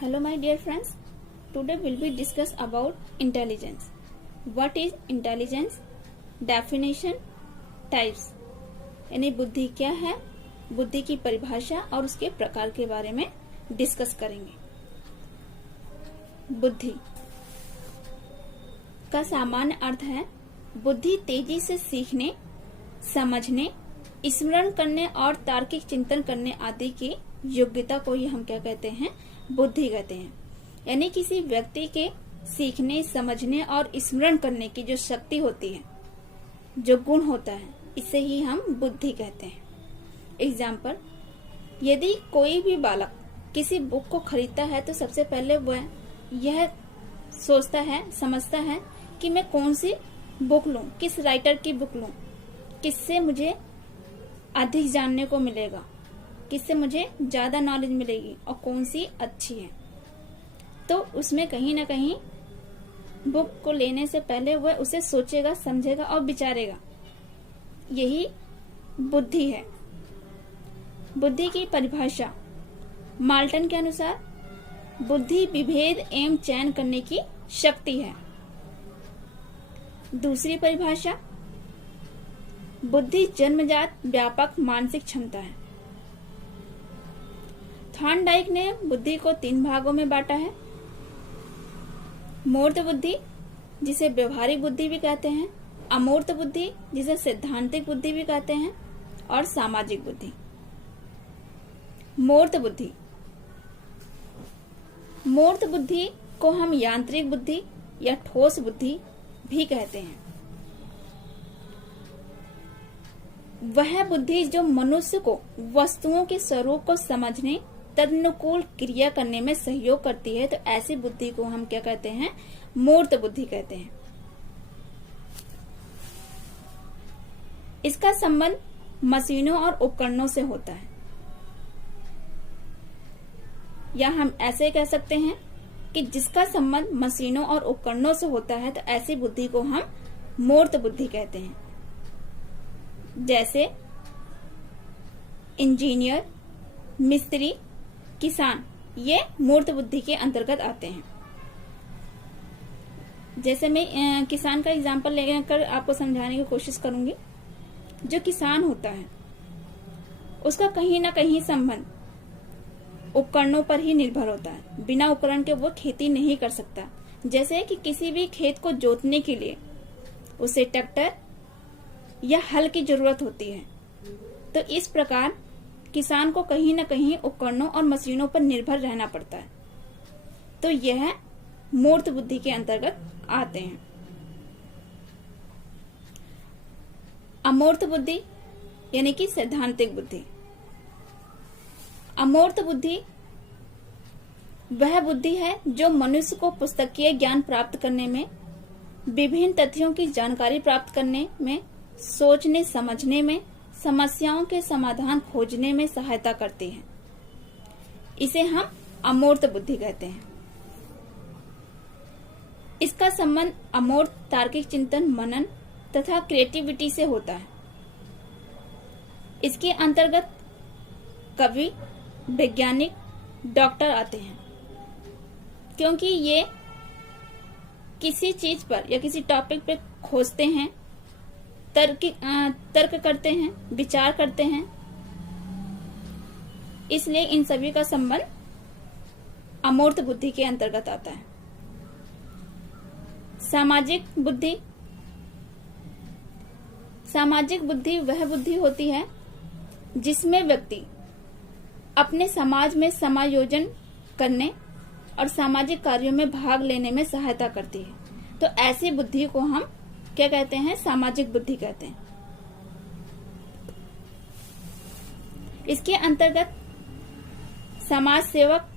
Hello my dear friends, today will be discuss about intelligence. What is intelligence? Definition, types. यानी बुद्धि क्या है, बुद्धि की परिभाषा और उसके प्रकार के बारे में डिस्कस करेंगे। बुद्धि का सामान्य अर्थ है बुद्धि तेजी से सीखने, समझने, स्मरण करने और तार्किक चिंतन करने आदि की योग्यता को ही हम क्या कहते हैं, बुद्धि कहते हैं। यानी किसी व्यक्ति के सीखने, समझने और स्मरण करने की जो शक्ति होती है, जो गुण होता है, इसे ही हम बुद्धि कहते हैं। एग्जाम्पल, यदि कोई भी बालक किसी बुक को खरीदता है तो सबसे पहले वह यह सोचता है, समझता है कि मैं कौन सी बुक लूं, किस राइटर की बुक लूं, किससे मुझे अधिक जानने को मिलेगा, किससे मुझे ज्यादा नॉलेज मिलेगी और कौन सी अच्छी है। तो उसमें कहीं ना कहीं बुक को लेने से पहले वह उसे सोचेगा, समझेगा और विचारेगा। यही बुद्धि है। बुद्धि की परिभाषा माल्टन के अनुसार बुद्धि विभेद एवं चयन करने की शक्ति है। दूसरी परिभाषा, बुद्धि जन्मजात व्यापक मानसिक क्षमता है। थॉर्नडाइक ने बुद्धि को 3 भागों में बांटा है। मूर्त बुद्धि, जिसे व्यवहारिक बुद्धि भी कहते हैं, अमूर्त बुद्धि, जिसे सैद्धांतिक बुद्धि भी कहते हैं, और सामाजिक बुद्धि। मूर्त बुद्धि, मूर्त बुद्धि को हम यांत्रिक बुद्धि या ठोस बुद्धि भी कहते हैं। वह बुद्धि जो मनुष्य को वस्तुओं के स्वरूप को समझने, तदनुकूल क्रिया करने में सहयोग करती है, तो ऐसी बुद्धि को हम क्या कहते हैं, मूर्त बुद्धि कहते हैं। इसका संबंध मशीनों और उपकरणों से होता है, या हम ऐसे कह सकते हैं कि जिसका संबंध मशीनों और उपकरणों से होता है, तो ऐसी बुद्धि को हम मूर्त बुद्धि कहते हैं। जैसे इंजीनियर, मिस्त्री, किसान, ये मूर्त बुद्धि के अंतर्गत आते हैं। जैसे मैं किसान का एग्जांपल लेकर आपको समझाने की कोशिश करूंगी। जो किसान होता है उसका कहीं ना कहीं संबंध उपकरणों पर ही निर्भर होता है। बिना उपकरण के वो खेती नहीं कर सकता। जैसे कि किसी भी खेत को जोतने के लिए उसे ट्रैक्टर या हल की जरूरत होती है, तो इस प्रकार किसान को कहीं न कहीं उपकरणों और मशीनों पर निर्भर रहना पड़ता है। तो यह मूर्त बुद्धि के अंतर्गत आते हैं। अमूर्त बुद्धि यानी कि सैद्धांतिक बुद्धि। अमूर्त बुद्धि वह बुद्धि है जो मनुष्य को पुस्तकीय ज्ञान प्राप्त करने में, विभिन्न तथ्यों की जानकारी प्राप्त करने में, सोचने समझने में, समस्याओं के समाधान खोजने में सहायता करती है। इसे हम अमूर्त बुद्धि कहते हैं। इसका संबंध अमूर्त तार्किक चिंतन, मनन तथा क्रिएटिविटी से होता है। इसके अंतर्गत कवि, वैज्ञानिक, डॉक्टर आते हैं, क्योंकि ये किसी चीज पर या किसी टॉपिक पर खोजते हैं, तर्क करते हैं, विचार करते हैं। इसलिए इन सभी का संबंध अमूर्त बुद्धि के अंतर्गत आता है। सामाजिक बुद्धि। सामाजिक बुद्धि वह बुद्धि होती है जिसमें व्यक्ति अपने समाज में समायोजन करने और सामाजिक कार्यों में भाग लेने में सहायता करती है। तो ऐसी बुद्धि को हम क्या कहते हैं, सामाजिक बुद्धि कहते हैं। इसके अंतर्गत समाज सेवक,